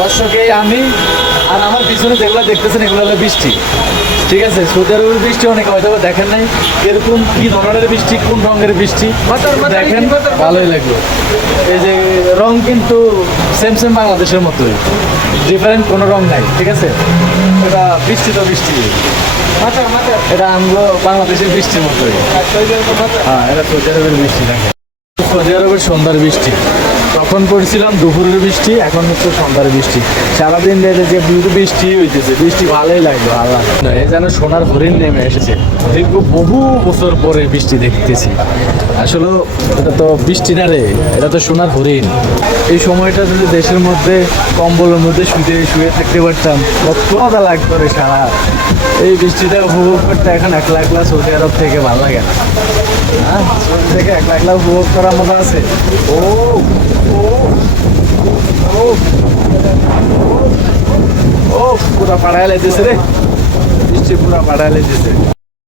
দর্শকে আমি আর আমার পিছনে যেগুলো দেখতেছেন এগুলো হলো বৃষ্টি। ঠিক আছে, সৌদি আরবের বৃষ্টি অনেকে হয়তো বা দেখেন নাই, এরকম কি ধরনের বৃষ্টি, কোন রঙের বৃষ্টি দেখেন, ভালোই লাগলো। এই যে রং কিন্তু সেম সেম বাংলাদেশের মতোই, ডিফারেন্ট কোনো রং নাই। ঠিক আছে, এটা বৃষ্টি তো বৃষ্টি, এটা আমগুলো বাংলাদেশের বৃষ্টির মতোই। হ্যাঁ, এটা সৌদি আরবের বৃষ্টি দেখেন। সৌদি আরবের সন্ধ্যার বৃষ্টি, তখন পড়ছিলাম দুপুরের বৃষ্টি, এখন হচ্ছে সন্ধ্যার বৃষ্টি। সারাদিন দেখে যে বৃষ্টি হইতেছে, বৃষ্টি ভালোই লাগলো। আল্লাহ, এই যেন সোনার হরিণ নেমে এসেছে। দীর্ঘ বহু বছর পরে বৃষ্টি দেখতেছি। আসলে এটা তো বৃষ্টি না রে, এটা তো সোনার হরিণ। এই সময়টা যদি দেশের মধ্যে কম্বলের মধ্যে শুয়ে থাকতে পারতাম, কত মজা লাগতো রে সারা। এই বৃষ্টিটা উপভোগ করতে এখন একলা একলা সৌদি আরব থেকে ভালো লাগে না। হ্যাঁ, সৌদি থেকে একলা একলা উপভোগ করার মতো আছে। ও ও ও ও পুরা পাড়ায় লেগেছে রে, বৃষ্টি পুরা পাড়ায় লেগেছে।